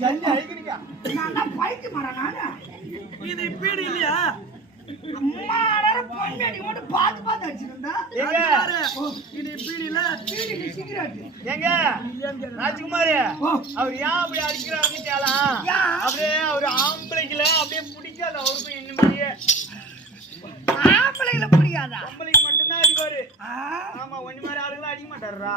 ஜல்லி அழிக்கிறீங்க. நான் பைக்கு மாறேன் நானு. இது பீடி இல்லையா? அம்மா பொண்ணு அடிக்க மட்டும் பார்த்து பார்த்து அடிச்சிருந்தா. இது பீடி இல்ல, பீடி சிகரெட். எங்க ராஜ்குமார் அவர் ஏன் அப்படி அடிக்கிறாருன்னு கேளலாம். அப்படியே அவர் ஆம்பளைக்குல அப்படியே பிடிக்காது அவருக்கு. இன்னுமே ஆம்பளைகளை பிடிக்காதா? ஆம்பளைக்கு மட்டும்தான் அடிப்பாரு. ஆமா, ஒண்ணு மாதிரி ஆளுங்களும் அடிக்க மாட்டாருடா.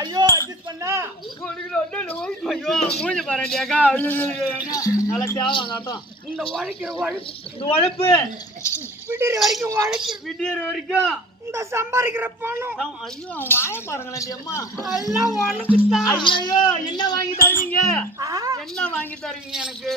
ஐயோ அட்ஜஸ்ட் பண்ணா ஐயோ மூஞ்சி பாருண்டியாக்கா. நல்லா தேவாங்க ஆட்டம். இந்த உழைக்கிற உழைப்பு, இந்த உழைப்பு விடிற வரைக்கும் உழைக்கிற, விடியற வரைக்கும் இந்த சம்பாதிக்கிற பணம். ஐயோ வாய பாருங்களேன் அம்மா. எல்லாம் உனக்கு தான். ஐயோ என்ன வாங்கி தருவீங்க? என்ன வாங்கி தருவீங்க எனக்கு?